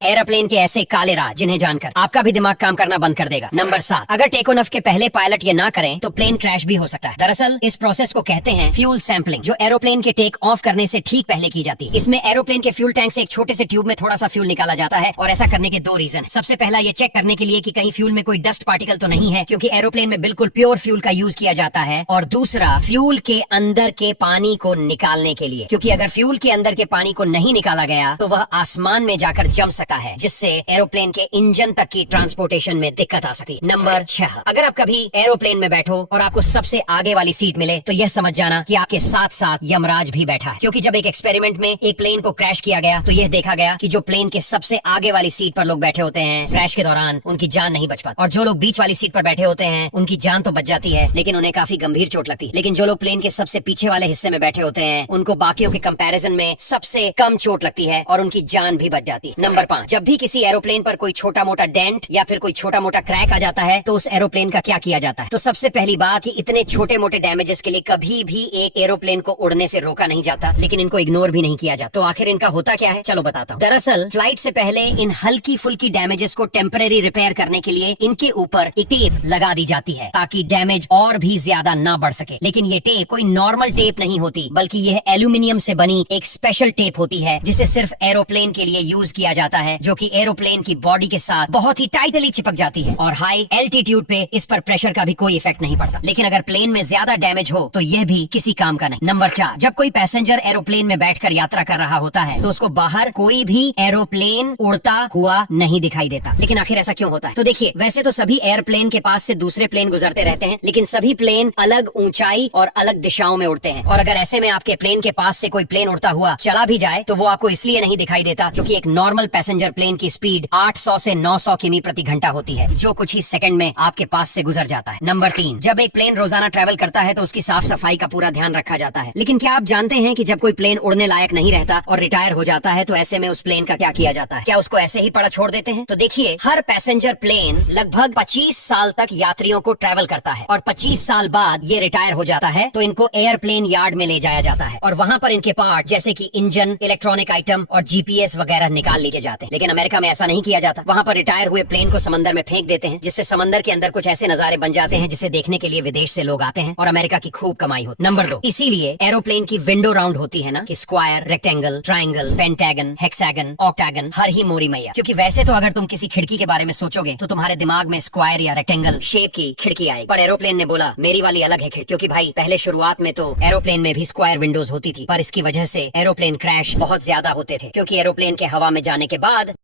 Aeroplane के ऐसे काले राज जिन्हें जानकर आपका भी दिमाग काम करना बंद कर देगा। नंबर 7, अगर टेक ऑफ के पहले पायलट ये ना करें तो प्लेन क्रैश भी हो सकता है। दरअसल इस प्रोसेस को कहते हैं फ्यूल सैंपलिंग, जो एरोप्लेन के टेक ऑफ करने से ठीक पहले की जाती है। इसमें एरोप्लेन के फ्यूल टैंक से एक छोटे से ट्यूब में थोड़ा सा फ्यूल निकाला जाता है और ऐसा करने के दो रीजन है। सबसे पहला ये चेक करने के लिए कि कहीं फ्यूल में कोई डस्ट पार्टिकल तो नहीं है, क्योंकि एरोप्लेन में बिल्कुल प्योर फ्यूल का यूज किया जाता है। और दूसरा, फ्यूल के अंदर के पानी को निकालने के लिए, क्योंकि अगर फ्यूल के अंदर के पानी को नहीं निकाला गया तो वह आसमान में जाकर जम सकता है, जिससे एरोप्लेन के इंजन तक की ट्रांसपोर्टेशन में दिक्कत आ सकती है। नंबर 6, अगर आप कभी एरोप्लेन में बैठो और आपको सबसे आगे वाली सीट मिले तो यह समझ जाना कि आपके साथ साथ यमराज भी बैठा है, क्योंकि जब एक एक्सपेरिमेंट में एक प्लेन को क्रैश किया गया तो यह देखा गया कि जो प्लेन के सबसे आगे वाली सीट पर लोग बैठे होते हैं, क्रैश के दौरान उनकी जान नहीं बच पाती, और जो लोग बीच वाली सीट पर बैठे होते हैं उनकी जान तो बच जाती है लेकिन उन्हें काफी गंभीर चोट लगती है। लेकिन जो लोग प्लेन के सबसे पीछे वाले हिस्से में बैठे होते हैं उनको बाकियों के कंपैरिजन में सबसे कम चोट लगती है और उनकी जान भी बच जाती है। नंबर 5, जब भी किसी एरोप्लेन पर कोई छोटा मोटा डेंट या फिर कोई छोटा मोटा क्रैक आ जाता है तो उस एरोप्लेन का क्या किया जाता है? तो सबसे पहली बात कि इतने छोटे मोटे डैमेजेस के लिए कभी भी एक एरोप्लेन को उड़ने से रोका नहीं जाता, लेकिन इनको इग्नोर भी नहीं किया जाता। तो आखिर इनका होता क्या है, चलो बताता हूँ। दरअसल फ्लाइट से पहले इन हल्की फुल्की डैमेजेस को टेम्परेरी रिपेयर करने के लिए इनके ऊपर एक टेप लगा दी जाती है ताकि डैमेज और भी ज्यादा ना बढ़ सके। लेकिन ये टेप कोई नॉर्मल टेप नहीं होती, बल्कि यह एल्यूमिनियम से बनी एक स्पेशल टेप होती है जिसे सिर्फ एरोप्लेन के लिए यूज किया जाता है, जो कि एरोप्लेन की बॉडी के साथ बहुत ही टाइटली चिपक जाती है और हाई एल्टीट्यूड पे इस पर प्रेशर का भी कोई इफेक्ट नहीं पड़ता। लेकिन अगर प्लेन में ज्यादा डैमेज हो तो यह भी किसी काम का नहीं। नंबर 4, जब कोई पैसेंजर एरोप्लेन में बैठकर यात्रा कर रहा होता है तो उसको बाहर कोई भी एरोप्लेन उड़ता हुआ नहीं दिखाई देता। लेकिन आखिर ऐसा क्यों होता है? तो देखिए, वैसे तो सभी एयरप्लेन के पास से दूसरे प्लेन गुजरते रहते हैं, लेकिन सभी प्लेन अलग ऊंचाई और अलग दिशाओं में उड़ते हैं। और अगर ऐसे में आपके प्लेन के पास से कोई प्लेन उड़ता हुआ चला भी जाए तो वो आपको इसलिए नहीं दिखाई देता क्योंकि एक नॉर्मल पैसेंजर प्लेन की स्पीड 800 से 900 किमी प्रति घंटा होती है, जो कुछ ही सेकंड में आपके पास से गुजर जाता है। नंबर 3, जब एक प्लेन रोजाना ट्रैवल करता है तो उसकी साफ सफाई का पूरा ध्यान रखा जाता है। लेकिन क्या आप जानते हैं कि जब कोई प्लेन उड़ने लायक नहीं रहता और रिटायर हो जाता है तो ऐसे में उस प्लेन का क्या किया जाता है? क्या उसको ऐसे ही पड़ा छोड़ देते हैं? तो देखिए, हर पैसेंजर प्लेन लगभग 25 साल तक यात्रियों को ट्रैवल करता है और 25 साल बाद ये रिटायर हो जाता है तो इनको एयरप्लेन यार्ड में ले जाया जाता है और वहाँ पर इनके पार्ट जैसे कि इंजन, इलेक्ट्रॉनिक आइटम और जीपीएस वगैरह निकाल लिए जाते हैं। लेकिन अमेरिका में ऐसा नहीं किया जाता। वहाँ पर रिटायर हुए प्लेन को समंदर में फेंक देते हैं, जिससे समंदर के अंदर कुछ ऐसे नजारे बन जाते हैं जिसे देखने के लिए विदेश से लोग आते हैं और अमेरिका की खूब कमाई होती। नंबर 2, इसीलिए एरोप्लेन की विंडो राउंड होती है ना, कि square, rectangle, triangle, pentagon, hexagon, octagon, हर ही मोरी मैया। क्योंकि वैसे तो अगर तुम किसी खिड़की के बारे में सोचोगे तो तुम्हारे दिमाग में स्क्वायर या रेक्टेंगल शेप की खिड़की आएगी, पर एरोप्लेन ने बोला मेरी वाली अलग है खिड़की। क्योंकि भाई, पहले शुरुआत में तो एरोप्लेन में भी स्क्वायर विंडोज होती थी, पर इसकी वजह से एरोप्लेन क्रैश बहुत ज्यादा होते थे, क्योंकि एरोप्लेन के हवा में जाने के बाद